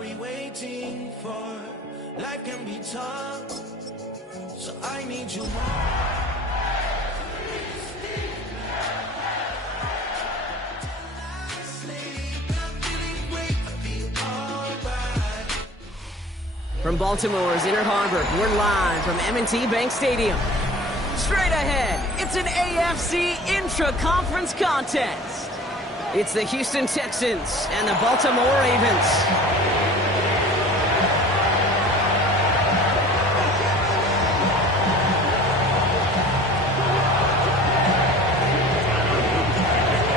we waiting for? Life can be tough, so I need you more. From Baltimore's Inner Harbor, we're live from M&T Bank Stadium. Straight ahead, it's an AFC intra-conference contest. It's the Houston Texans and the Baltimore Ravens.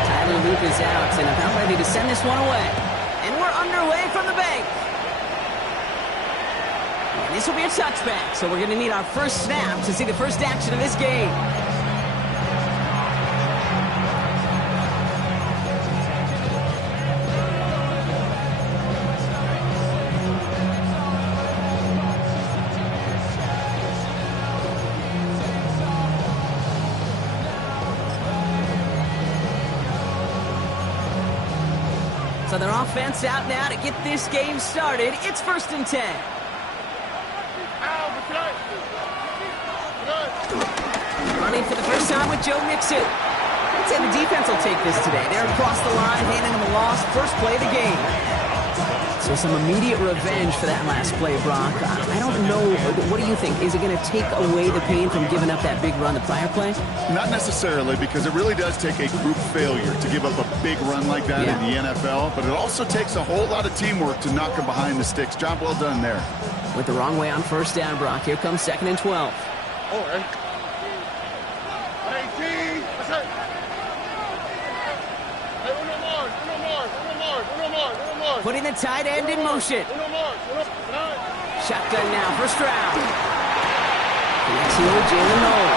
Tyler Loop is out and about ready to send this one away. And we're underway from the bank. This will be a touchback, so we're going to need our first snap to see the first action of this game. So their offense out now to get this game started. It's 1st and 10. Running for the first time with Joe Mixon. I'd say the defense will take this today. They're across the line, handing him a loss. First play of the game. So some immediate revenge for that last play, Brock. I don't know. What do you think? Is it going to take away the pain from giving up that big run the prior play? Not necessarily, because it really does take a group failure to give up a big run like that in the NFL. But it also takes a whole lot of teamwork to knock him behind the sticks. Job well done there. Went the wrong way on first down, Brock. Here comes 2nd and 12. Putting the tight end in motion. Shotgun now, first round. Next to Jalen Noel.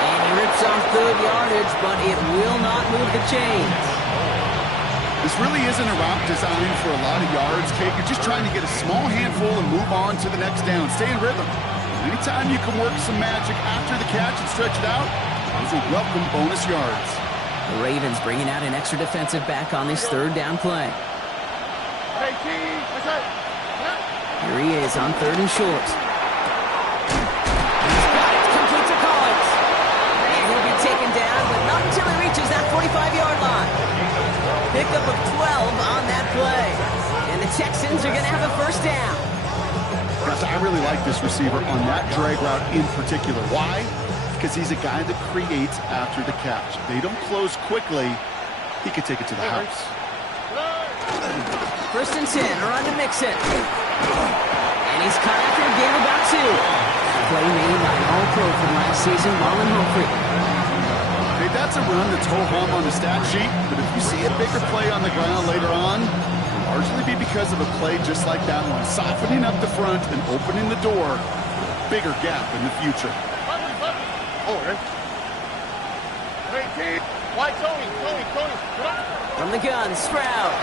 And he rips off good yardage, but it will not move the chains. This really isn't a route designed for a lot of yards, Kate. You're just trying to get a small handful and move on to the next down. Stay in rhythm. Anytime you can work some magic after the catch and stretch it out, those are welcome bonus yards. The Ravens bringing out an extra defensive back on this 3rd down play. Here he is on 3rd and short. He's got it. Complete to Collins. And he'll be taken down, but not until he reaches that 45-yard line. Pickup of 12 on that play. And the Texans are going to have a first down. Gosh, I really like this receiver on that drag route in particular. Why? Because he's a guy that creates after the catch. If they don't close quickly, he could take it to the house. 1st and 10, run to Mixon. And he's caught after a game about 2. Play made by an All-Pro from last season, Marlon Humphrey. Hey, that's a run that's ho-hum on the stat sheet, but if you see a bigger play on the ground later on, it'll largely be because of a play just like that one, softening up the front and opening the door for a bigger gap in the future. From the gun, Stroud.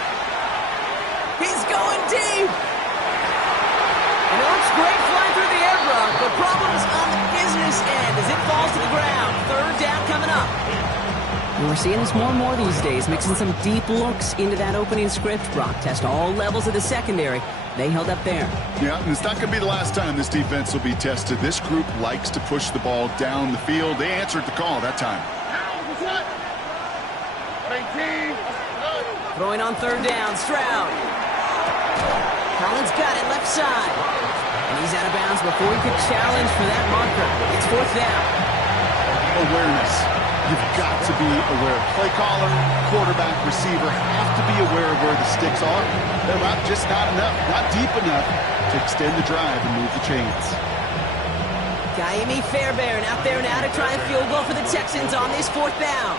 He's going deep. And it looks great flying through the air, Brock, but problems on the business end as it falls to the ground. 3rd down coming up. And we're seeing this more and more these days, mixing some deep looks into that opening script, Brock. Test all levels of the secondary. They held up there. Yeah, and it's not going to be the last time this defense will be tested. This group likes to push the ball down the field. They answered the call that time. Throwing on 3rd down, Stroud. Collins got it left side. And he's out of bounds before he could challenge for that marker. It's 4th down. Awareness. You've got to be aware. Play caller, quarterback, receiver have to be aware of where the sticks are. They're not just not enough, not deep enough to extend the drive and move the chains. Kaimi Fairbairn out there now to try a field goal for the Texans on this 4th down.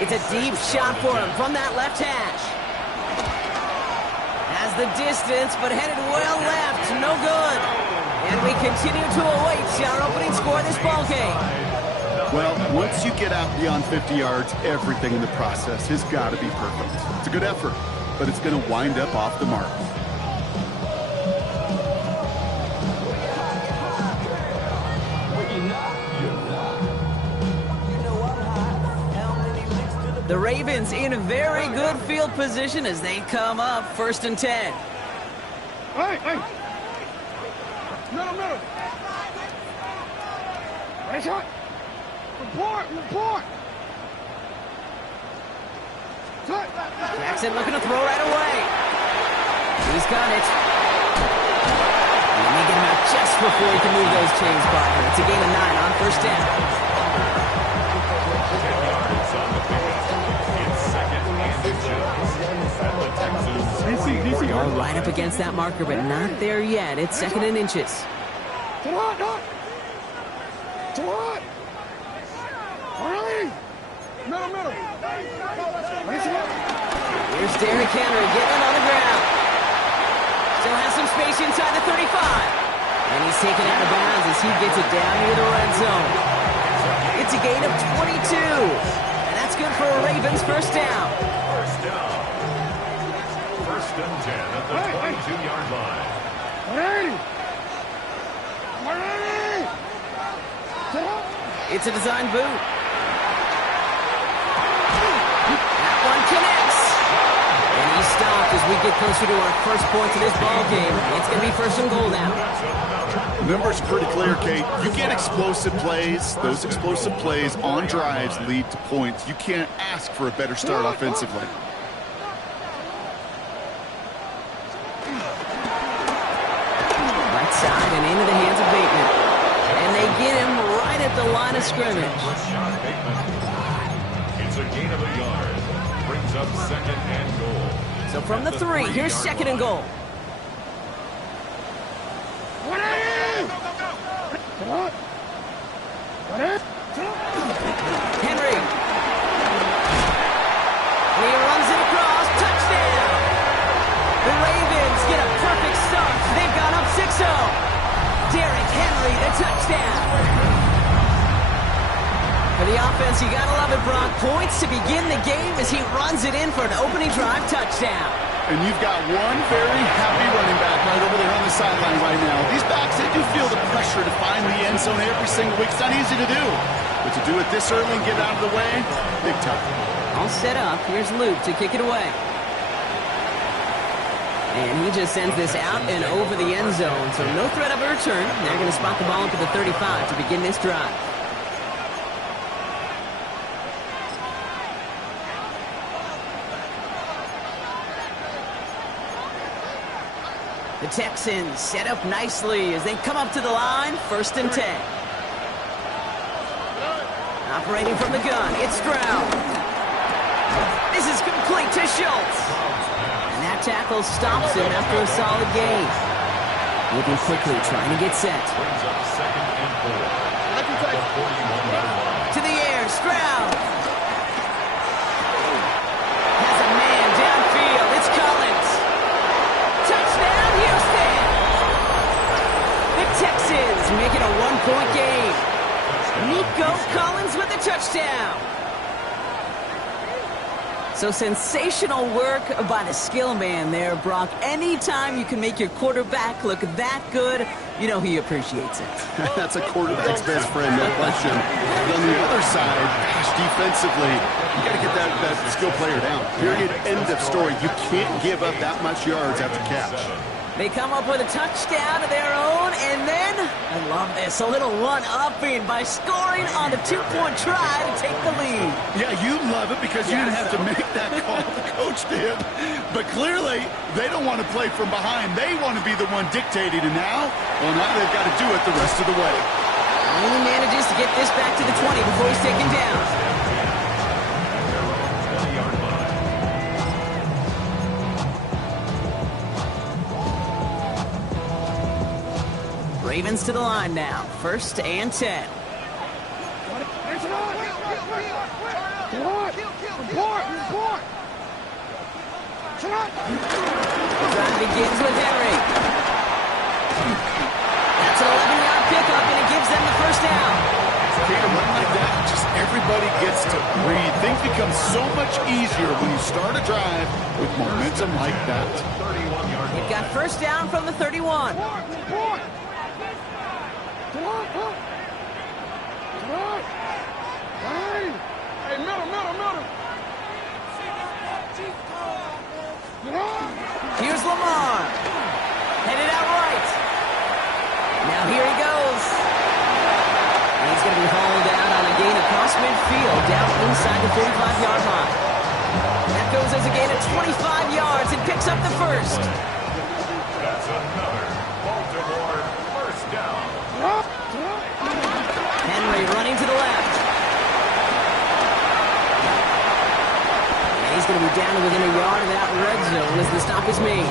It's a deep shot for him from that left hash. Has the distance, but headed well left. No good. And we continue to await our opening score of this ballgame. Well, once you get out beyond 50 yards, everything in the process has got to be perfect. It's a good effort, but it's going to wind up off the mark. The Ravens in a very good field position as they come up 1st and 10. Hey! Middle! Hey, shot! Report! Jackson looking to throw right away. He's got it. Let me get him out just before he can move those chains, partner. It's a gain of 9 on first down. 10 yards on the pickup. It's second and inches. And the Texans They are right up against that marker, but not there yet. It's second and inches. Middle. Here's Derrick Henry getting it on the ground. Still has some space inside the 35. And he's taken out of bounds as he gets it down near the red zone. It's a gain of 22. And that's good for a Ravens first down. First and 10 at the 22-yard line. 180! It's a design boot. That one connects. And he's stopped as we get closer to our first point of this ball game. It's going to be first and goal now. Numbers pretty clear, Kate. You get explosive plays. Those explosive plays on drives lead to points. You can't ask for a better start offensively. Right side and into the hands of Bateman. And they get him right at the line of scrimmage. It's a gain of a yard. Brings up second and goal. So from the 3, here's second and goal. Henry. And he runs it across. Touchdown. The Ravens get a perfect start. They've gone up 6-0. Derrick Henry, the touchdown. For the offense, you gotta love it, Brock. Points to begin the game as he runs it in for an opening drive touchdown. And you've got one very happy running back right over there on the sideline right now. These backs, they do feel the pressure to find the end zone every single week. It's not easy to do. But to do it this early and get it out of the way, big time. All set up. Here's Luke to kick it away. And he just sends this out and over the end zone. So no threat of a return. They're going to spot the ball up at the 35 to begin this drive. The Texans set up nicely as they come up to the line, first and 10. Operating from the gun, it's Stroud. This is complete to Schultz. And that tackle stops him after a solid gain. Moving quickly, trying to get set. Brings up second and 4. At the 41-yard line. To the air, Stroud. Has a man downfield, it's Collins. Touchdown, Houston! The Texans make it a one-point game. Nico Collins with a touchdown. So sensational work by the skill man there, Brock. Anytime you can make your quarterback look that good, you know he appreciates it. That's a quarterback's best friend, no question. But on the other side, gosh, defensively, you got to get that skill player down. Period. End of story. You can't give up that much yards after catch. They come up with a touchdown of their own, and then, I love this, a little one-upping by scoring on the two-point try to take the lead. Yeah, you love it because you didn't have to make that call. The coach did. But clearly, they don't want to play from behind. They want to be the one dictating, and now they've got to do it the rest of the way. Only manages to get this back to the 20 before he's taken down. Ravens to the line now. First and 10. Report! The drive begins with Henry. That's an 11-yard pickup, and it gives them the first down. Take a run like that, just everybody gets to breathe. Things become so much easier when you start a drive with momentum like that. They've got first down from the 31. Report! Hey, middle. Here's Lamar. field down inside the 45-yard line. That goes as a gain of 25 yards and picks up the first. That's another Baltimore first down. Henry running to the left. And he's going to be down to within a yard of that red zone as the stop is made.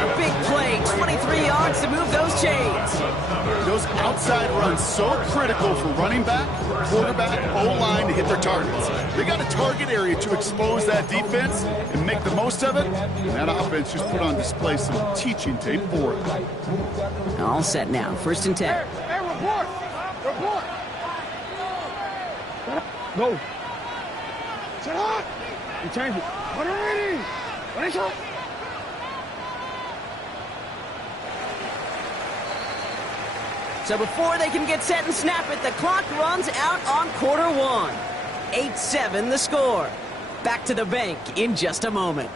A big play, 23 yards to move those chains. Those outside runs so critical for running back, quarterback, O-line to hit their targets. They got a target area to expose that defense and make the most of it. And that offense just put on display some teaching tape for it. All set now, 1st and 10. Hey, report! Report! Go. Set up! You change it. 180! 180! So before they can get set and snap it, the clock runs out on quarter one. 8-7 the score. Back to the bank in just a moment.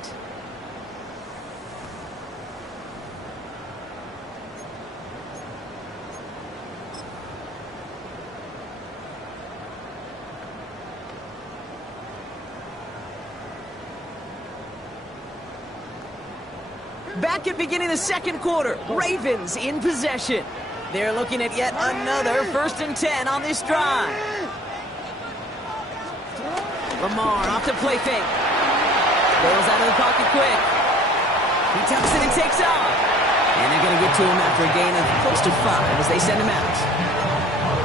Back at beginning of the second quarter, Ravens in possession. They're looking at yet another 1st and 10 on this drive. Lamar off to play fake. Bails out of the pocket quick. He tucks it and takes off. And they're going to get to him after a gain of close to 5 as they send him out.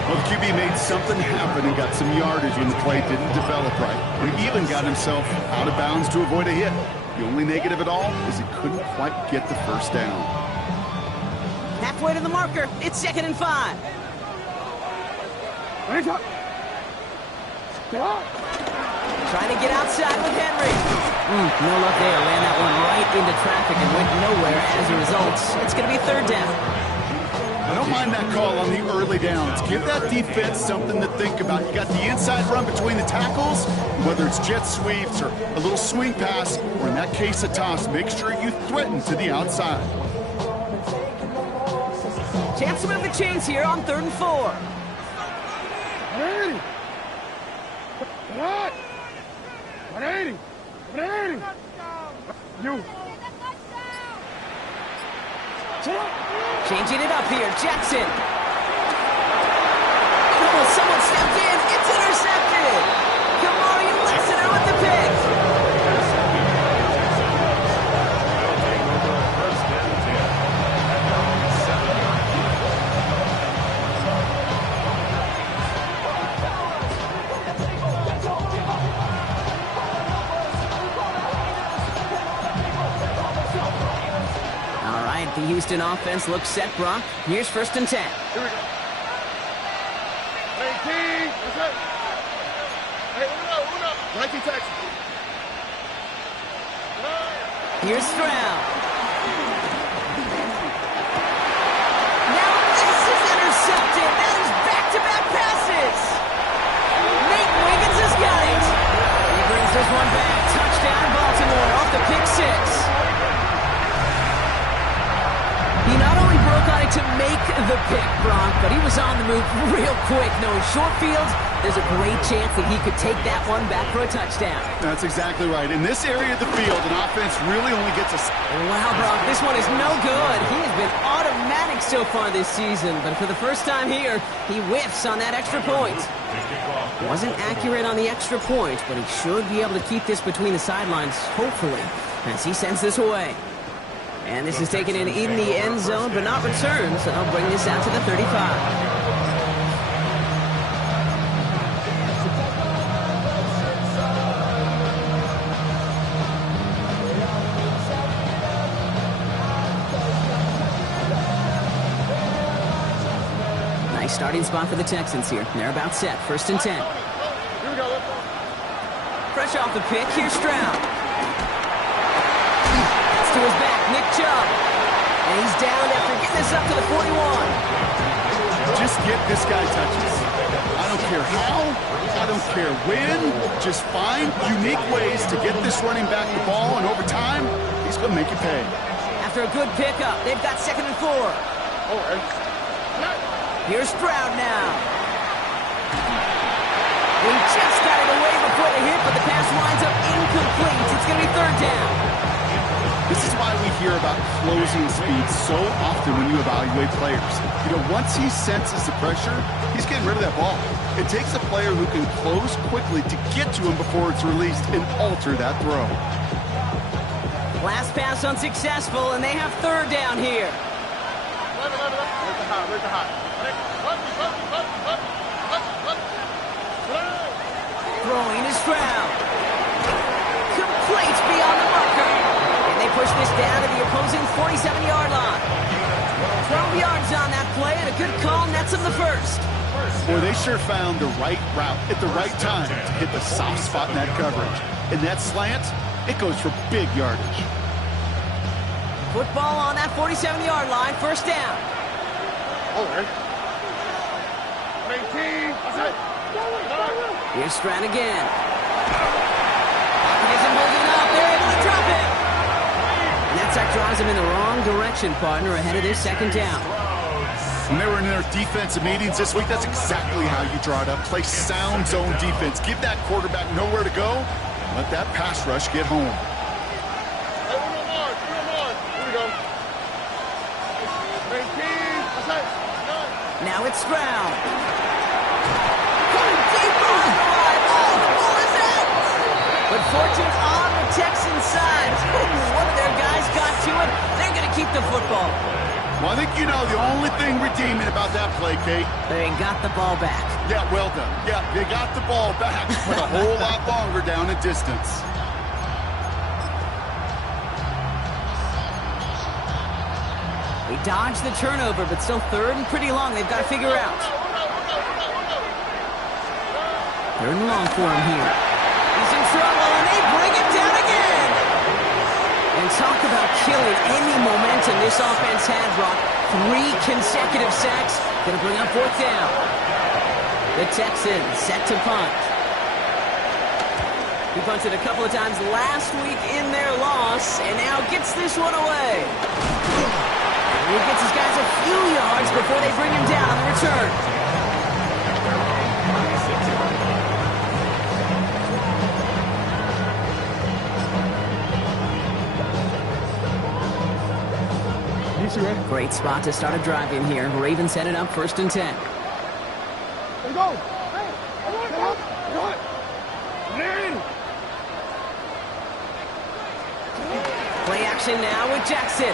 Well, the QB made something happen and got some yardage when the play didn't develop right. He even got himself out of bounds to avoid a hit. The only negative at all is he couldn't quite get the first down. Halfway to the marker, it's 2nd and 5. Trying to get outside with Henry. No luck there. Ran that one right into traffic and went nowhere as a result. It's going to be 3rd down. I don't mind that call on the early downs. Give that defense something to think about. You got the inside run between the tackles, whether it's jet sweeps or a little swing pass, or in that case a toss, make sure you threaten to the outside. Chance to move the chains here on 3rd and 4. 180! 180! 180! You! Changing it up here, Jackson. Oh, someone stepped in. It's intercepted. Kamari Lassiter with the pick. The Houston offense looks set, Brock. Here's 1st and 10. Here we go. Hey, King. What's up? Hey, uno. 19 Texans. Here's Stroud. Now this is intercepted. Now there's back-to-back passes. Nate Wiggins has got it. He brings this one back. Touchdown, Baltimore off the pick 6. He not only broke on it to make the pick, Brock, but he was on the move real quick. Knowing short fields, there's a great chance that he could take that one back for a touchdown. That's exactly right. In this area of the field, an offense really only gets a... Wow, Brock, this one is no good. He has been automatic so far this season, but for the first time here, he whiffs on that extra point. Wasn't accurate on the extra point, but he should be able to keep this between the sidelines, hopefully, as he sends this away. And this is taken in the end zone, but not returned, so they'll bring this out to the 35. Nice starting spot for the Texans here. They're about set. 1st and 10. Here we go. Fresh off the pick, here's Stroud. To his back, Nick Chubb. And he's down after getting this up to the 41. Just get this guy touches. I don't care how, I don't care when. Just find unique ways to get this running back the ball, and over time, he's going to make you pay. After a good pickup, they've got 2nd and 4. Here's Stroud now. He just got it away before the hit, but the pass winds up incomplete. It's going to be third down. This is why we hear about closing speed so often when you evaluate players. You know, once he senses the pressure, he's getting rid of that ball. It takes a player who can close quickly to get to him before it's released and alter that throw. Last pass unsuccessful, and they have third down here. Throwing is Stroud. Complete beyond the marker. And they push this down to the opposing 47-yard line. 12 yards on that play, and a good call nets them the first. Boy, they sure found the right route at the right time to hit the soft spot in that coverage. And that slant, it goes for big yardage. Football on that 47-yard line, first down. Here's Stroud again. Pocket isn't holding up. They're able to drop it. And that sack drives him in the wrong direction, partner, ahead of this second down. When they were in their defensive meetings this week, that's exactly how you draw it up. Play sound zone defense. Give that quarterback nowhere to go. Let that pass rush get home. Now it's Stroud. Going deep on the line. Oh, the ball is out. But fortune on the Texans side. One of their guys got to it. They're going to keep the football. Well, I think you know the only thing redeeming about that play, Kate. They got the ball back. Yeah, well done. Yeah, they got the ball back, but a whole lot longer down in distance. They dodged the turnover, but still third and pretty long. They've got to figure out. Third and long for him here. He's in trouble, and they bring it down again. And talk about killing any momentum this offense had, Brock. 3 consecutive sacks. Going to bring up fourth down. The Texans set to punt. He punted a couple of times last week in their loss, and now gets this one away. He gets his guys a few yards before they bring him down on the return. Great spot to start a drive in here. Ravens set it up 1st and 10. Let's go. Hey, Play action now with Jackson.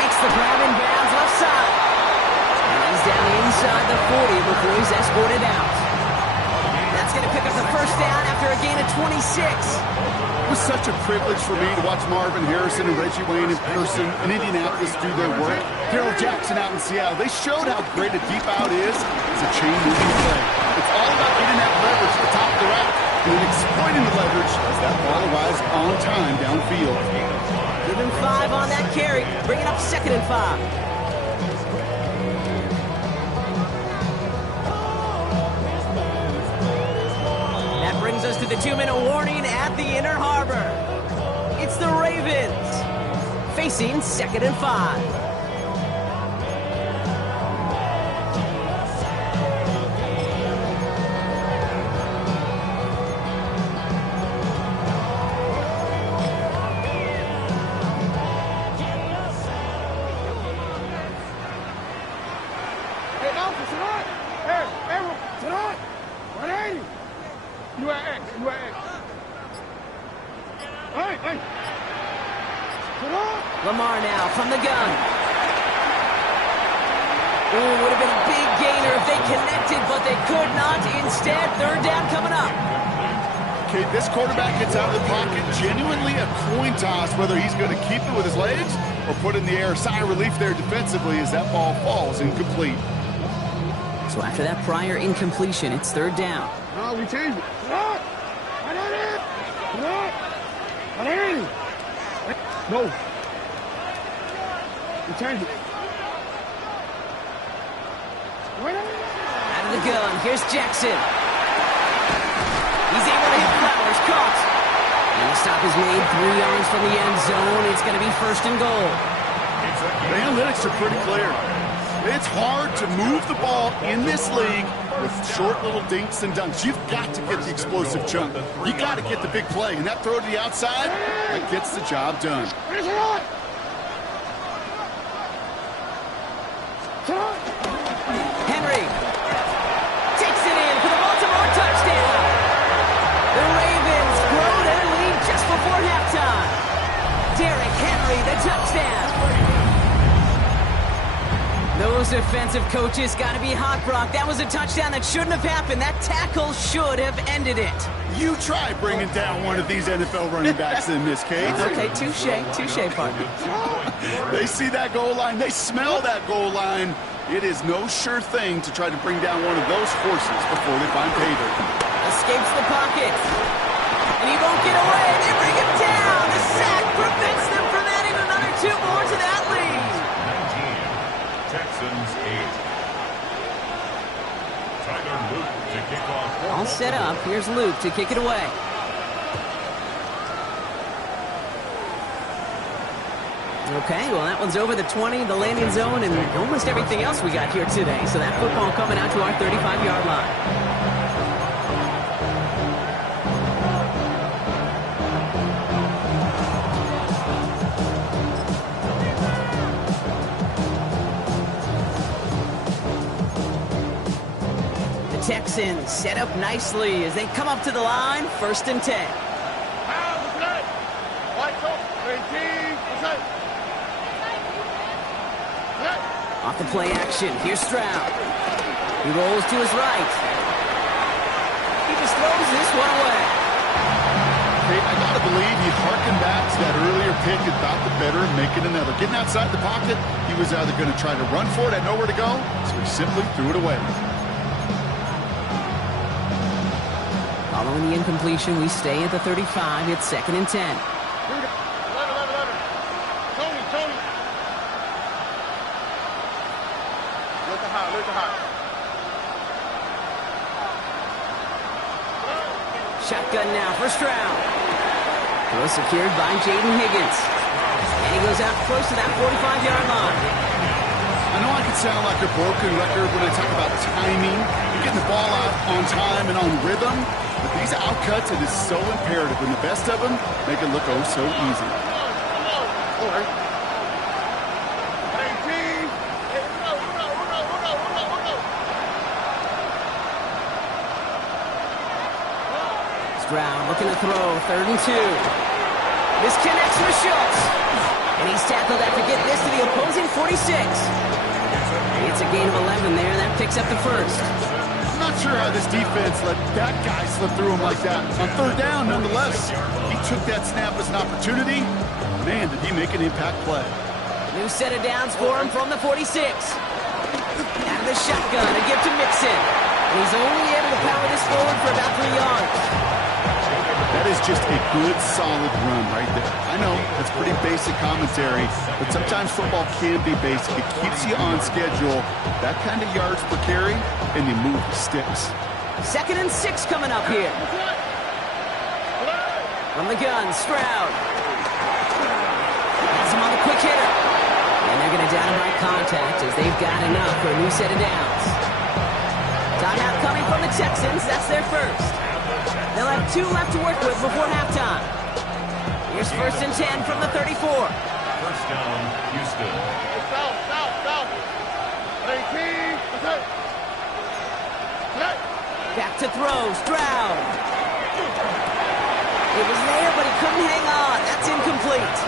Makes the grab in bounds left side. And he's down inside the 40 before he's escorted out. That's going to pick up the first down after a gain of 26. It was such a privilege for me to watch Marvin Harrison and Reggie Wayne in person in Indianapolis do their work. Darrell Jackson out in Seattle. They showed how great a deep out is as a chain-moving play. It's all about getting that leverage at the top of the route and then exploiting the leverage as that ball arrives on time downfield. Give him 5 on that carry. Bring it up 2nd and 5. Brings us to the 2-minute warning at the Inner Harbor. It's the Ravens facing 2nd and 5. Hey, Alpha, sit on. Hey, Arrow, sit on. 180. You at X. Hey. Sit on. Lamar now from the gun. Ooh, would have been a big gainer if they connected, but they could not. Instead, third down coming up. Okay, this quarterback gets out of the pocket, genuinely a coin toss, whether he's going to keep it with his legs or put it in the air. Sigh of relief there defensively as that ball falls incomplete. So after that prior incompletion, it's third down. No, we changed it. No. We changed it. Out of the gun, here's Jackson. He's able to hit Flowers, caught. And the stop is made 3 yards from the end zone. It's going to be 1st and goal. The analytics are pretty clear. It's hard to move the ball in this league with short little dinks and dunks. You've got to get the explosive chunk. You got to get the big play, and that throw to the outside, that gets the job done. Henry takes it in for the Baltimore touchdown. The Ravens grow their lead just before halftime. Derrick Henry, the touchdown. Those defensive coaches got to be hot, Brock. That was a touchdown that shouldn't have happened. That tackle should have ended it. You try bringing down one of these NFL running backs in this case. Okay, touche, partner. They see that goal line. They smell that goal line. It is no sure thing to try to bring down one of those horses before they find pay dirt. Escapes the pocket. And he won't get away. They bring him down. The sack prevents them from adding another 2 more to that lead. Texans 8. Tyler Luke to kick off. All set up. Here's Luke to kick it away. Okay, well, that one's over the 20, the landing zone, and almost everything else we got here today. So that football coming out to our 35-yard line. Texans set up nicely as they come up to the line, 1st and 10. Off the play action, here's Stroud. He rolls to his right. He just throws this one away. Hey, I gotta believe he harkened back to that earlier pick about the better and make it another. Getting outside the pocket, he was either going to try to run for it, had nowhere to go, so he simply threw it away. Following the incompletion, we stay at the 35. It's 2nd and 10. Shotgun now for Stroud. Well secured by Jaden Higgins. And he goes out close to that 45-yard line. I know I can sound like a broken record when I talk about timing and getting the ball out on time and on rhythm. But these outcuts, it is so imperative, and the best of them make it look oh so easy. Stroud looking to throw, 3rd and 2. This connects with Schultz. And he's tackled after getting this to the opposing 46. It's a gain of 11 there, and that picks up the 1st. I'm not sure how this defense let that guy slip through him like that. On 3rd down, nonetheless, he took that snap as an opportunity. Man, did he make an impact play. New set of downs for him from the 46. Out of the shotgun, a give to Mixon. And he's only able to power this forward for about 3 yards. That is just a good, solid run right there. I know, that's pretty basic commentary, but sometimes football can be basic. It keeps you on schedule. That kind of yards per carry, and you move the sticks. 2nd and 6 coming up here. From the gun, Stroud. Has him on the quick hitter. And they're going to down him by contact as they've got enough for a new set of downs. Timeout coming from the Texans. That's their 1st. They'll have 2 left to work with before halftime. Here's 1st and 10 from the 34. 1st down, Houston. Back to throw, Stroud. It was there, but he couldn't hang on. That's incomplete.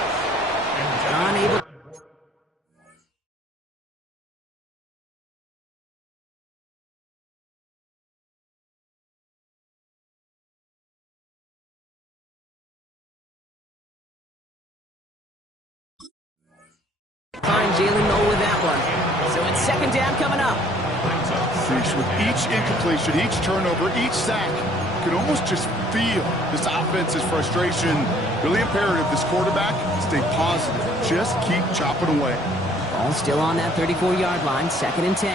Unable. Find Jalen Noel with that one. So it's 2nd down coming up. With each incompletion, each turnover, each sack, you can almost just feel this offense's frustration. Really imperative this quarterback stay positive. Just keep chopping away. Ball still on that 34-yard line, 2nd and 10.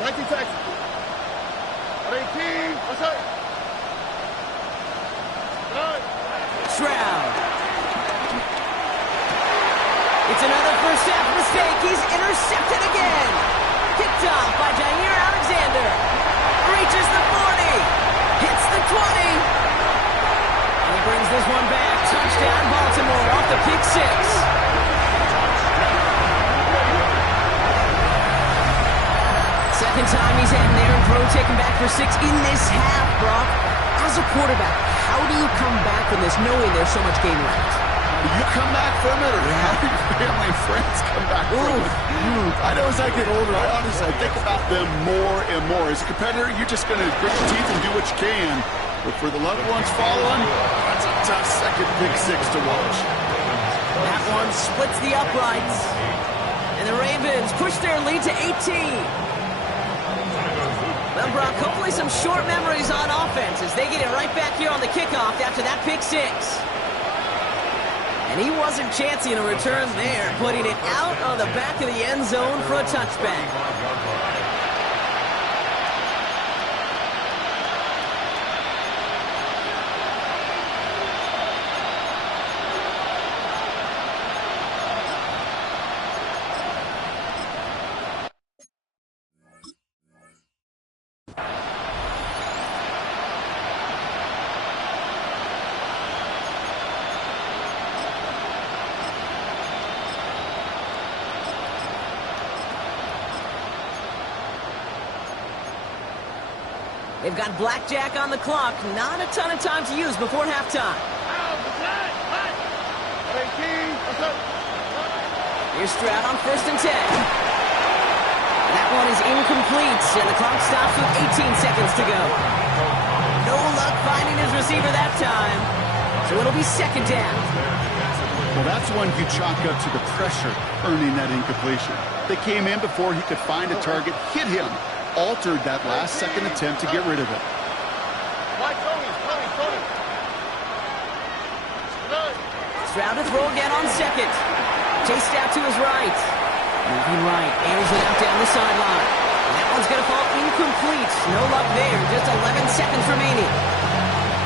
19 Texans. 18. What's up? Stroud. It's another first half mistake. He's intercepted again. Picked off by Jair Alexander. Reaches the 40. Hits the 20. And he brings this one back. Touchdown, Baltimore, off the pick six. Second time he's had an errant throw taken back for 6 in this half, Brock. As a quarterback, how do you come back from this knowing there's so much game left? Do you come back from it, or how do your family and friends come back from it? I know as I get older, I think about them more and more. As a competitor, you're just going to grit your teeth and do what you can. But for the loved ones following, that's a tough second pick six to watch. That one splits the uprights. And the Ravens push their lead to 18. Well, Brock, hopefully some short memories on offense as they get it right back here on the kickoff after that pick six. And he wasn't chancing a return there, putting it out on the back of the end zone for a touchback. They've got blackjack on the clock. Not a ton of time to use before halftime. Here's Stroud on 1st and 10. That one is incomplete, and the clock stops with 18 seconds to go. No luck finding his receiver that time, so it'll be 2nd down. Well, that's one you chalk up to the pressure earning that incompletion. They came in before he could find a target, hit him, altered that last second attempt to get rid of it. Stroud to throw again on 2nd. Chased out to his right. Moving right, airs it out down the sideline. And that one's going to fall incomplete. No luck there, just 11 seconds remaining.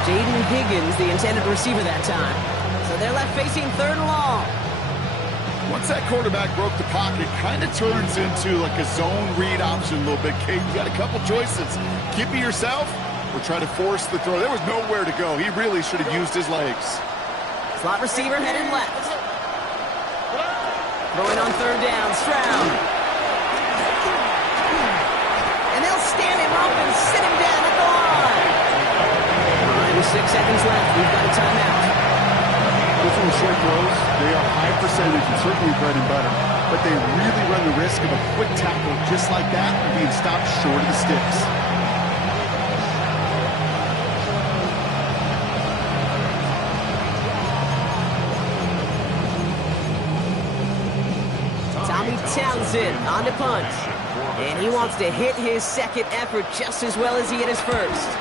Jaden Higgins, the intended receiver that time. So they're left facing 3rd and long. Once that quarterback broke the pocket, kind of turns into like a zone read option a little bit. Kate, you got a couple choices. Keep it yourself or try to force the throw. There was nowhere to go. He really should have used his legs. Slot receiver headed left. Throwing on 3rd down, Stroud. And they'll stand him up and sit him down at the line. 6 seconds left. We've got a timeout. Those short throws, they are high percentage and certainly bread and butter. But they really run the risk of a quick tackle just like that and being stopped short of the sticks. Tommy Townsend on the punt. And he wants to hit his 2nd effort just as well as he hit his 1st.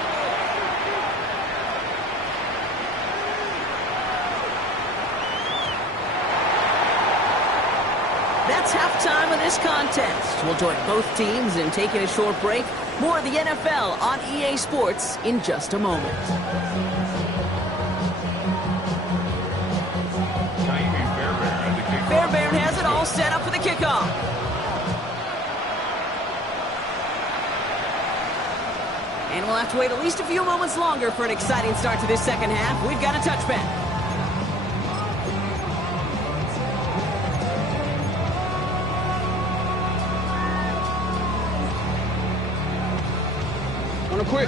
That's halftime of this contest. We'll join both teams in taking a short break. More of the NFL on EA Sports in just a moment. Fairbairn has it all set up for the kickoff. And we'll have to wait at least a few moments longer for an exciting start to this 2nd half. We've got a touchback.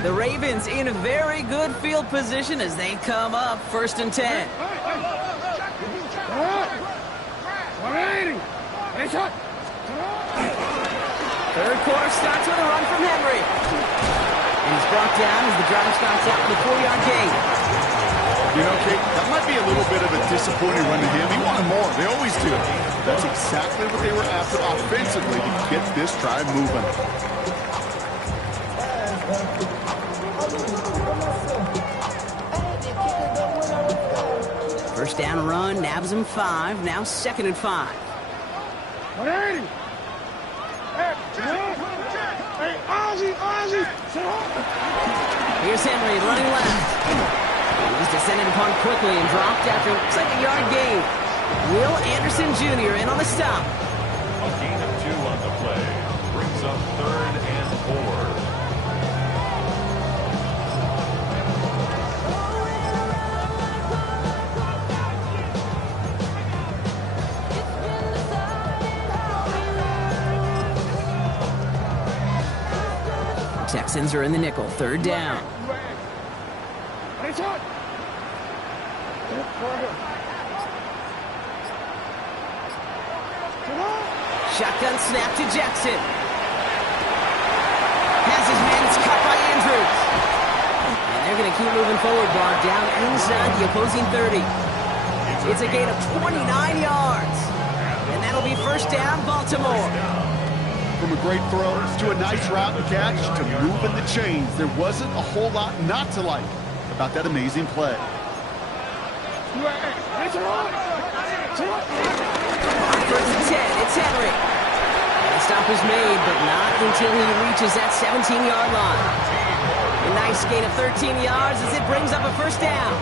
The Ravens in a very good field position as they come up 1st and 10. 3rd quarter starts with a run from Henry. And he's brought down as the drive starts out with a 4-yard gain. You know, Kate, that might be a little bit of a disappointing run to him. He wanted more. They always do. That's exactly what they were after offensively to get this drive moving. 1st down run, nabs him 5, now 2nd and 5. 180. Hey, Ozzie. Here's Henry running left. He was descended upon quickly and dropped after looks like a yard gain. Will Anderson Jr. in on the stop. A gain of 2 on the play. Brings up 3rd and 4. Texans are in the nickel, 3rd down. Shotgun snap to Jackson. Has his man, it's cut by Andrews. And they're going to keep moving forward, Bart, down inside the opposing 30. It's a gain of 29 yards. And that'll be 1st down, Baltimore. From a great throw to a nice route and catch to moving the chains, there wasn't a whole lot not to like about that amazing play. 1st and 10, it's Henry. And the stop is made, but not until he reaches that 17-yard line. A nice gain of 13 yards as it brings up a 1st down.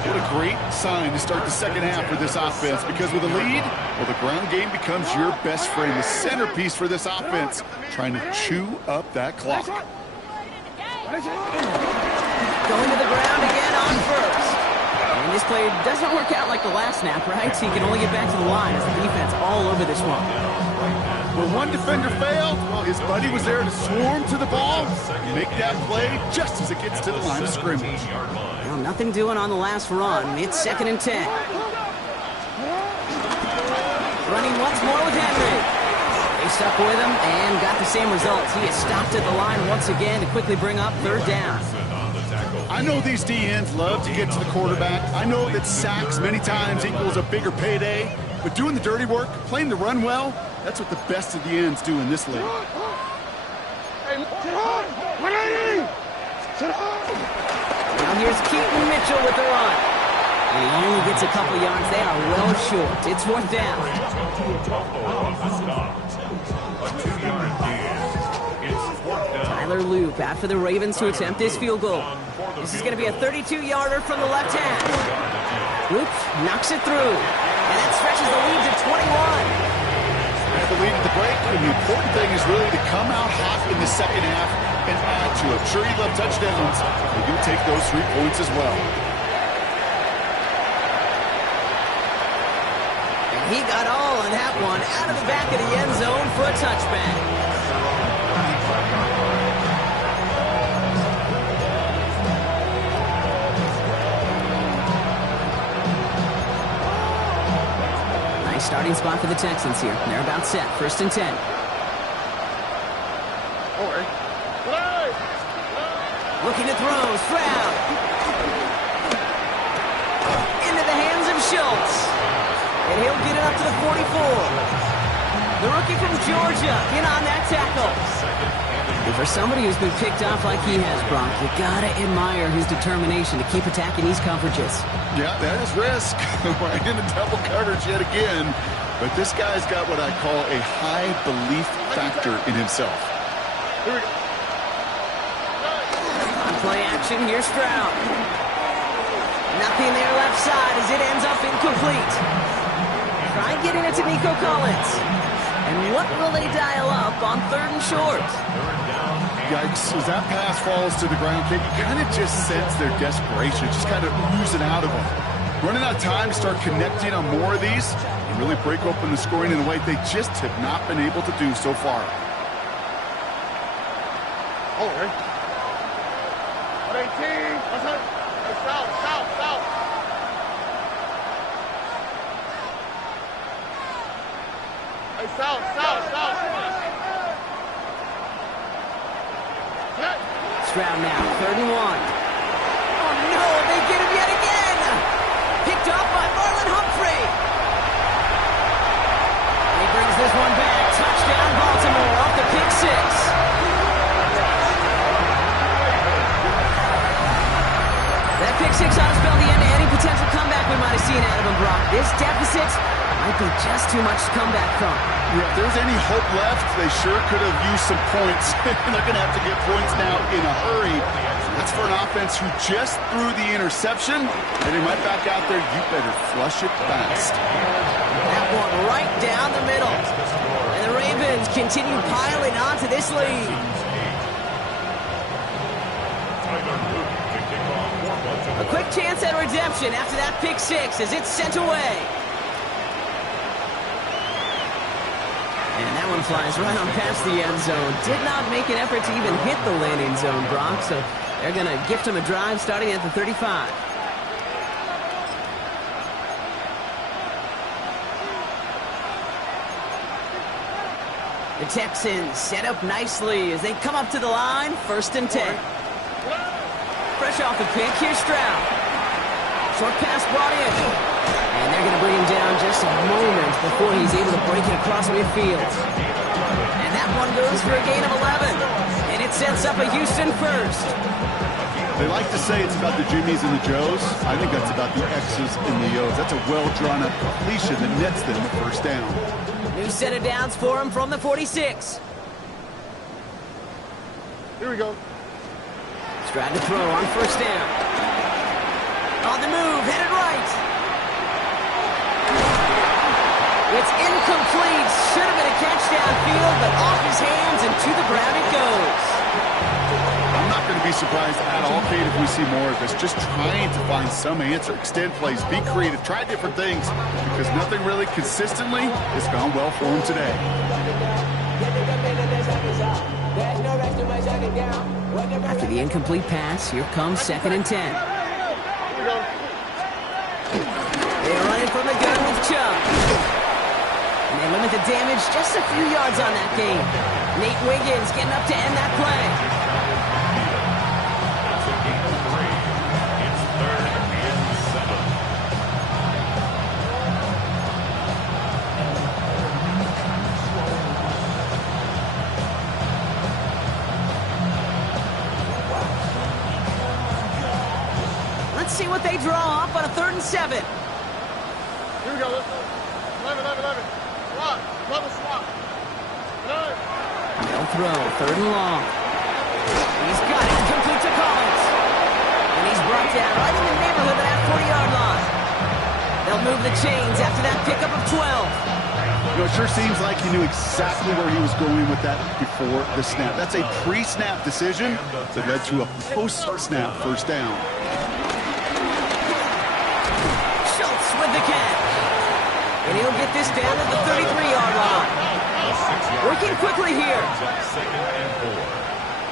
What a great sign to start the second half for this offense, because with a lead, well, the ground game becomes your best friend, the centerpiece for this offense, trying to chew up that clock. Going to the ground again on 1st. And this play doesn't work out like the last snap, right? So you can only get back to the line as the defense all over this one. When one defender failed, well, his buddy was there to swarm to the ball and make that play just as it gets to the line of scrimmage. Well, nothing doing on the last run. It's 2nd and 10. Running once more with Henry. They stuck with him and got the same results. He is stopped at the line once again to quickly bring up 3rd down. I know these DNs love to get to the quarterback. I know that sacks many times equals a bigger payday, but doing the dirty work, playing the run well, that's what the best of the ends do in this league. Now here's Keaton Mitchell with the run. And he only gets a couple yards. They are well short. It's 4th down. Tyler Loop out for the Ravens to attempt this field goal. This is going to be a 32-yarder from the left hand. Loop knocks it through. And that stretches the lead to 21. The lead at the break, and the important thing is really to come out hot in the second half and add to it. Sure, you love touchdowns, but you take those 3 points as well. And he got all on that one out of the back of the end zone for a touchback. Starting spot for the Texans here. They're about set. 1st and 10. Looking to throw. Stroud. Into the hands of Schultz. And he'll get it up to the 44. The rookie from Georgia in on that tackle. And for somebody who's been picked off like he has, Bronk, you gotta admire his determination to keep attacking these coverages. Yeah, that is risk. We're in a double coverage yet again. But this guy's got what I call a high belief factor in himself. Here we go. On play action, here's Stroud. Nothing there left side as it ends up incomplete. Try getting it to Nico Collins. And what will they dial up on 3rd and short? Yikes, as that pass falls to the ground, you kind of just sense their desperation, just kind of oozing out of them. Running out of time to start connecting on more of these and really break open the scoring in a way they just have not been able to do so far. Oh, hey. 18. What's up? Hey, south. Hey, south. Stroud now, 3rd and 1. Oh no, they get him yet again! Picked up by Marlon Humphrey. He brings this one back. Touchdown Baltimore off the pick 6. That pick 6 ought to spell the end to any potential comeback we might have seen out of him, Brock. This deficit might be just too much to come back from. Yeah, if there's any hope left, they sure could have used some points. They're going to have to get points now in a hurry. That's for an offense who just threw the interception, heading right back out there. You better flush it fast. That one right down the middle. And the Ravens continue piling onto this lead. A quick chance at redemption after that pick six as it's sent away. And that one flies right on past the end zone. Did not make an effort to even hit the landing zone, Brock, so they're going to gift him a drive starting at the 35. The Texans set up nicely as they come up to the line, 1st and 10. Fresh off the pick, here's Stroud. Short pass brought in. And they're going to bring him down just a moment before he's able to break it across midfield. And that one goes for a gain of 11. And it sets up a Houston first. They like to say it's about the Jimmies and the Joes. I think that's about the X's and the O's. That's a well-drawn-up completion that nets them the first down. New set of downs for him from the 46. Here we go. Stroud to throw on 1st down. On the move, headed right. It's incomplete. Should have been a catch downfield, but off his hands and to the ground it goes. I'm not going to be surprised at all, Kate, if we see more of this. Just trying to find some answer, extend plays, be creative, try different things, because nothing really consistently has gone well for him today. After the incomplete pass, here comes 2nd and 10. They're running from the gun with Chubb. And they limit the damage just a few yards on that game. Nate Wiggins getting up to end that play. See what they draw up on a 3rd and 7. Here we go. Let's go. 11. Swap. They'll throw 3rd and long. He's got it. Complete to Collins. And he's brought down right in the neighborhood of that 40-yard line. They'll move the chains after that pickup of 12. You know, it sure seems like he knew exactly where he was going with that before the snap. That's a pre-snap decision that led to a post-snap 1st down. With the catch. And he'll get this down at the 33-yard line. Working quickly here. 2nd and 4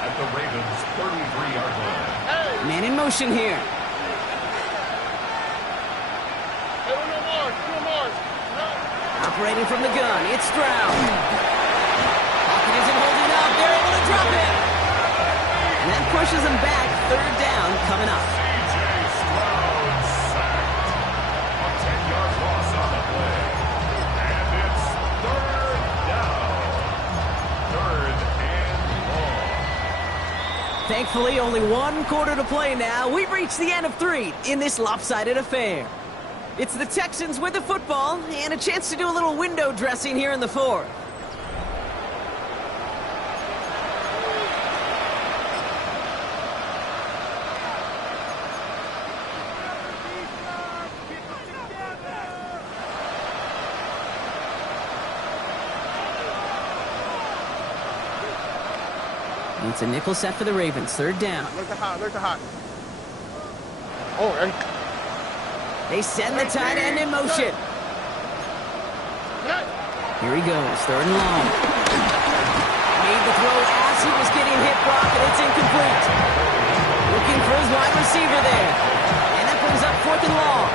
at the Ravens' 33-yard line. Man in motion here. Operating from the gun, it's Stroud. Pocket isn't holding up. They're able to drop it. And that pushes them back. 3rd down coming up. Thankfully, only 1 quarter to play now. We've reached the end of 3 in this lopsided affair. It's the Texans with the football and a chance to do a little window dressing here in the 4th. It's a nickel set for the Ravens. 3rd down. Look the hot. Oh, hey. They send the tight end in motion. Here he goes. 3rd and long. Made the throw as he was getting hit, Brock, and it's incomplete. Looking for his wide receiver there. And that brings up 4th and long.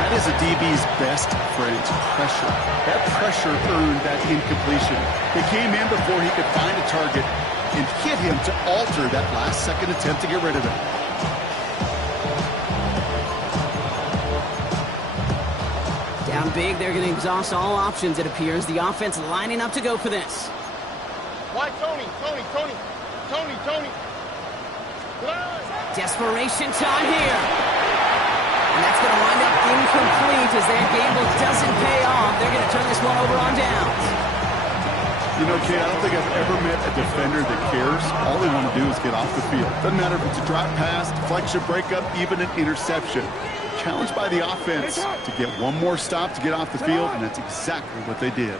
That is a DB's best friend, pressure. That pressure earned that incompletion. It came in before he could find a target and hit him to alter that last-second attempt to get rid of it. Down big, they're going to exhaust all options, it appears. The offense lining up to go for this. Why Tony? Desperation time here. And that's going to wind up incomplete as their gamble doesn't pay off. They're going to turn this one over on downs. You know, Kate, I don't think I've ever met a defender that cares. All they want to do is get off the field. Doesn't matter if it's a drop pass, deflection, breakup, even an interception. Challenged by the offense to get one more stop to get off the field, and that's exactly what they did.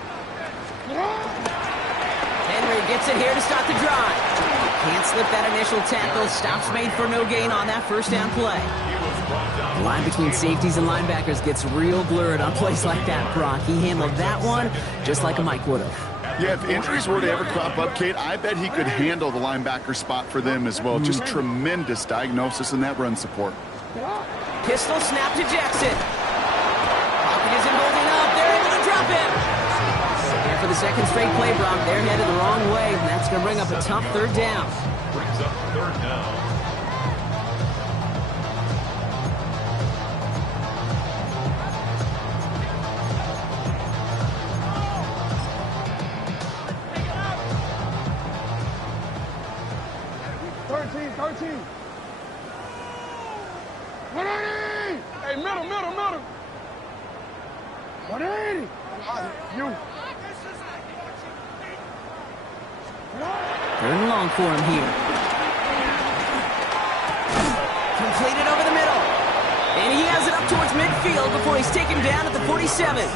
Henry gets it here to start the drive. Can't slip that initial tackle. Stops made for no gain on that first down play. The line between safeties and linebackers gets real blurred on plays like that, Brock. He handled that one just like a Mike would have. Yeah, if injuries were to ever crop up, Kate, I bet he could handle the linebacker spot for them as well. Just tremendous diagnosis in that run support. Pistol snap to Jackson. Pocket isn't holding up. They're able to drop him. Here for the second straight play, Brock. They're headed the wrong way, and that's going to bring up a tough third down. Brings up third down. Hey, middle. 180. You. Third and long for him here. Completed over the middle. And he has it up towards midfield before he's taken down at the 47.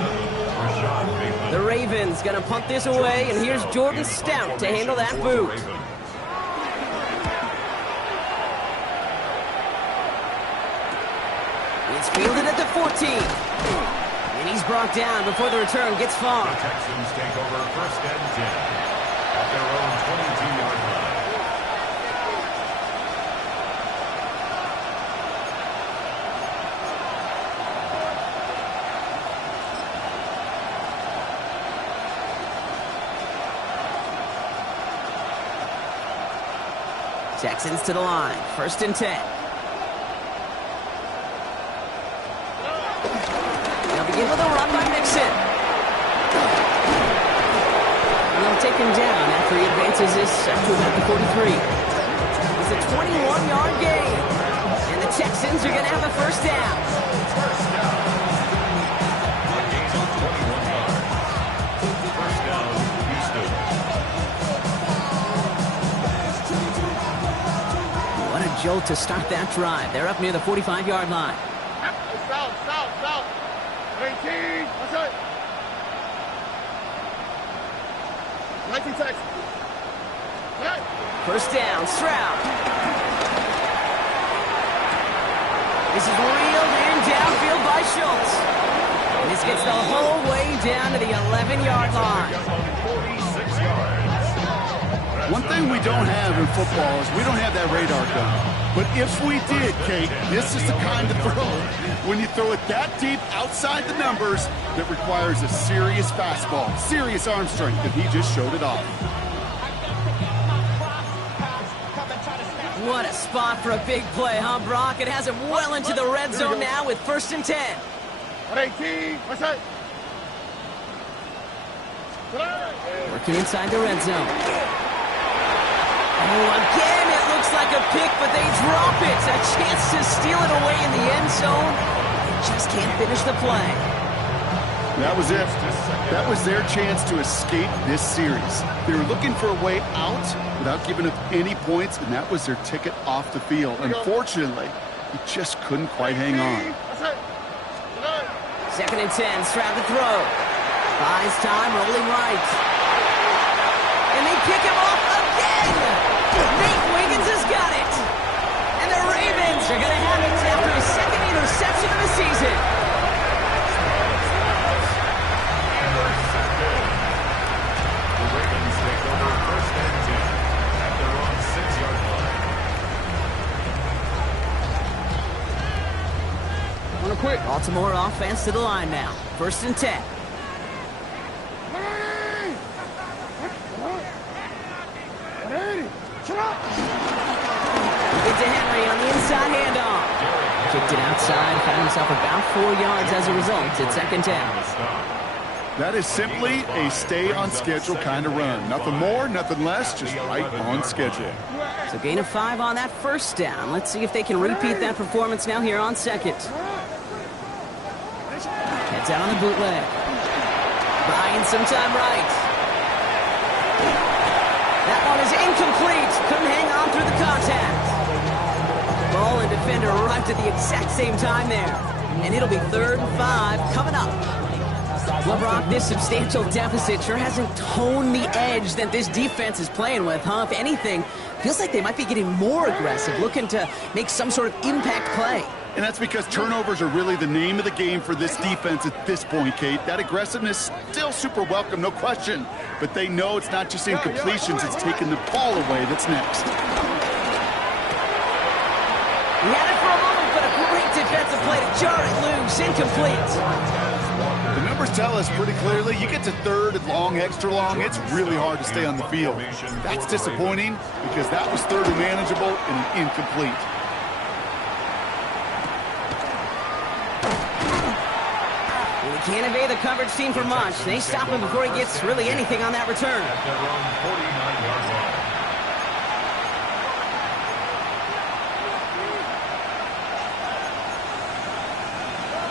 The Ravens going to punt this away, and here's Jordan Stout to handle that boot. It's fielded at the 14. And he's brought down before the return gets far. The Texans take over first and 10 at their own 22-yard line. Texans to the line. First and 10. They'll begin with a run by Mixon. And they'll take him down after he advances this up to about the 43. It's a 21-yard gain. And the Texans are going to have the first down. First down. A gain of 21 yards. First down, Houston. What a jolt to start that drive. They're up near the 45-yard line. South. 18. What's that? 19 Texans. First down, Stroud. This is reeled in downfield by Schultz. And this gets the whole way down to the 11-yard line. 46 yards. One thing we don't have in football is we don't have that radar gun. But if we did, Kate, this is the kind of throw when you throw it that deep outside the numbers that requires a serious fastball, serious arm strength, and he just showed it off. What a spot for a big play, huh, Brock? It has him well into the red zone now with first and 10. 18. What's that? Working inside the red zone. Oh, again, it looks like a pick, but they drop it. A chance to steal it away in the end zone. They just can't finish the play. That was it. That was their chance to escape this series. They were looking for a way out without giving up any points, and that was their ticket off the field. Unfortunately, he just couldn't quite hang on. Second and 10, Stroud to throw. Buys time, rolling right. And they pick him off again. Nate Wiggins has got it. And the Ravens are going to have it after his second interception of the season. The Ravens take over first and 10 at their own 6-yard line. Want to quit? Baltimore offense to the line now. First and 10. Get to Henry on the inside handoff. Kicked it outside, found himself about 4 yards as a result. It's second down. That is simply a stay on schedule kind of run. Nothing more, nothing less, just right on schedule. So gain of 5 on that first down. Let's see if they can repeat that performance now here on second. Heads out on the bootleg. Buying some time right. That one is incomplete. Couldn't hang on through the contact. Ball and defender arrived at the exact same time there. And it'll be 3rd and 5 coming up. Well, Brock, this substantial deficit sure hasn't toned the edge that this defense is playing with, huh? If anything, feels like they might be getting more aggressive, looking to make some sort of impact play. And that's because turnovers are really the name of the game for this defense at this point, Kate. That aggressiveness still super welcome, no question. But they know it's not just incompletions, it's taking the ball away that's next. He had it for a moment, but a great defensive play to jar it loose. Incomplete. The numbers tell us pretty clearly, you get to 3rd and long, extra long, it's really hard to stay on the field. That's disappointing because that was 3rd and manageable and an incomplete. Well, he can't evade the coverage team for much. They stop him before he gets really anything on that return.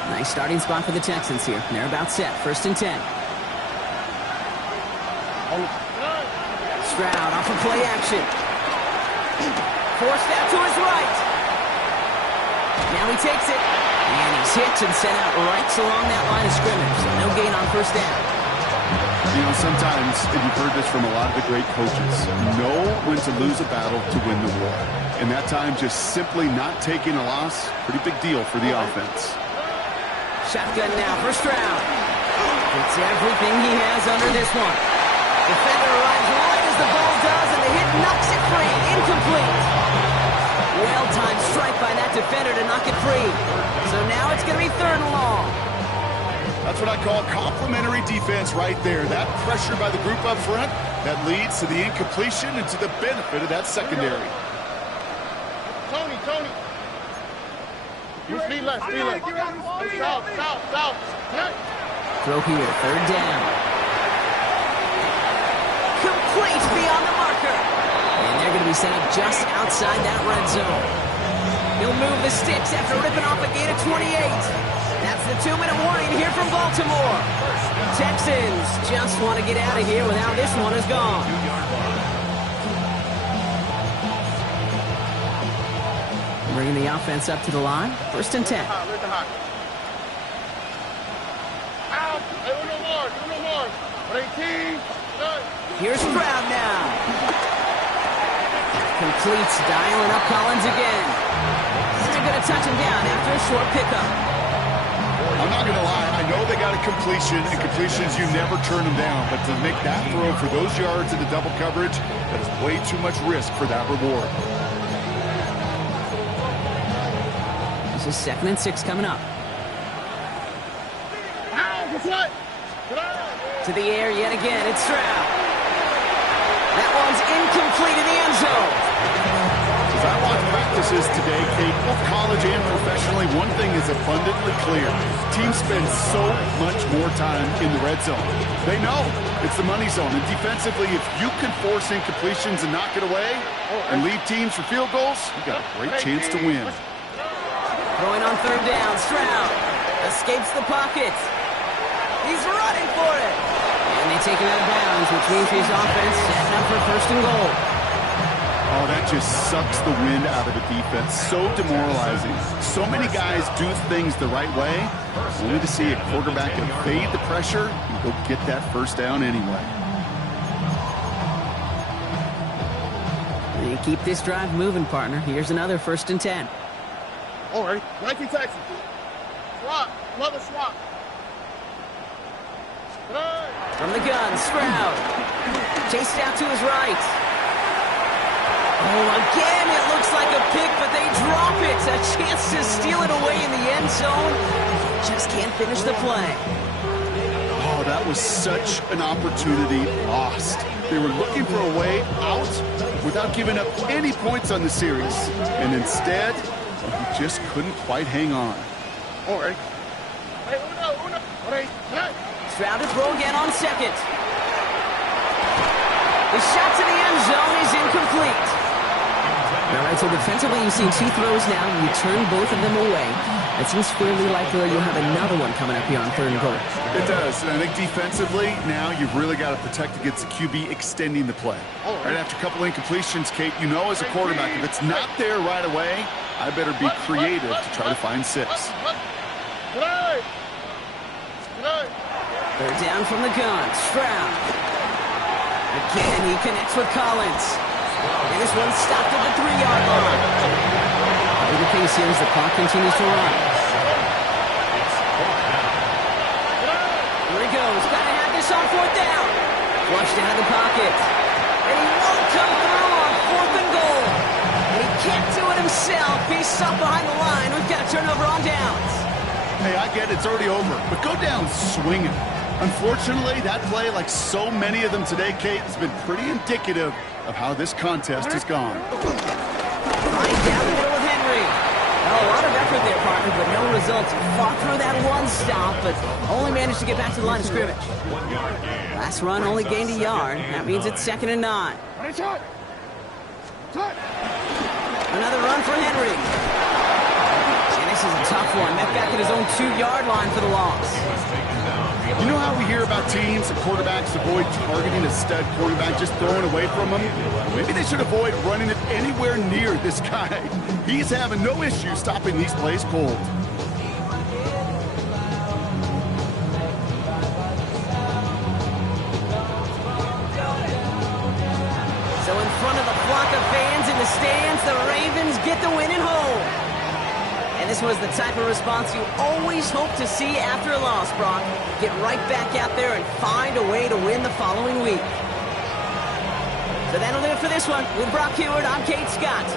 Nice starting spot for the Texans here. They're about set. 1st and 10. Stroud off of play action. Forced out to his right. Now he takes it. And he's hit and sent out right along that line of scrimmage. So no gain on 1st down. You know, sometimes, and you've heard this from a lot of the great coaches, know when to lose a battle to win the war. And that time, just simply not taking a loss, pretty big deal for the offense. Shotgun now for Stroud. It's everything he has under this one. Defender arrives right as the ball does, and the hit knocks it free. Incomplete. Well-timed strike by that defender to knock it free. So now it's going to be 3rd and long. That's what I call complimentary defense right there. That pressure by the group up front, that leads to the incompletion and to the benefit of that secondary. Tony. You speed left. South. Throw here, 3rd down. Complete beyond the marker. And they're going to be set up just outside that red zone. He'll move the sticks after ripping off a gain of 28. That's the 2-minute warning here from Baltimore. Texans just want to get out of here with how this one is gone. Bringing the offense up to the line. 1st and 10. Here's Stroud now. Completes, dialing up Collins again. They're going to touch him down after a short pickup. I'm not going to lie. I know they got a completion, and completions, you never turn them down. But to make that throw for those yards into double coverage, that is way too much risk for that reward. This is 2nd and 6 coming up. To the air yet again. It's Stroud. That one's incomplete in the end zone. As I watch practices today, Kate, both college and professionally, one thing is abundantly clear. Teams spend so much more time in the red zone. They know it's the money zone. And defensively, if you can force incompletions and knock it away and leave teams for field goals, you've got a great chance to win. Throwing on 3rd down, Stroud escapes the pocket. He's running for it. And they take him out of bounds, which means his offense setting up for 1st and goal. Oh, that just sucks the wind out of a defense. So demoralizing. So many guys do things the right way, only to see a quarterback evade the pressure and go get that 1st down anyway. You keep this drive moving, partner. Here's another 1st and 10. All right. Nike Texas. Swap. Another swap. From the gun, Stroud. Chased out to his right. Oh, again, it looks like a pick, but they drop it. A chance to steal it away in the end zone. Just can't finish the play. Oh, that was such an opportunity lost. They were looking for a way out without giving up any points on the series. And instead, he just couldn't quite hang on. All right. Stroud to throw again on 2nd. The shot to the end zone is incomplete. All right, so defensively, you've seen 2 throws now. You turn both of them away. It seems fairly likely that you'll have another one coming up here on 3rd and goal. It does, and I think defensively, now you've really got to protect against the QB extending the play. Right after a couple incompletions, Kate, you know as a quarterback, if it's not there right away, I better be creative to try to find 6. They're down from the gun. Stroud. Again, he connects with Collins. And this one's stopped at the 3-yard line. The pace here as the clock continues to run. Here he goes. Gotta have this on 4th down. Flushed out of the pocket. And he won't come through on 4th and goal. And he can't do it himself. He's stuck behind the line. We've got a turnover on downs. Hey, I get it. It's already over. But go down swinging. Unfortunately, that play, like so many of them today, Kate, has been pretty indicative of how this contest has gone. Right down the middle with Henry. Well, a lot of effort there, partner, but no results. Fought through that one stop, but only managed to get back to the line of scrimmage. Last run only gained a yard. That means it's 2nd and 9. Another run for Henry. And this is a tough one. Met back at his own 2-yard line for the loss. You know how we hear about teams and quarterbacks avoid targeting a stud quarterback, just throwing away from him? Maybe they should avoid running it anywhere near this guy. He's having no issue stopping these plays cold. So in front of the flock of fans in the stands, the Ravens get the win and hold. And this was the type of response you always hope to see after a loss, Brock. Get right back out there and find a way to win the following week. So that'll do it for this one. With Brock Heward, I'm Kate Scott.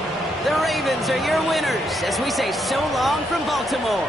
The Ravens are your winners as we say so long from Baltimore.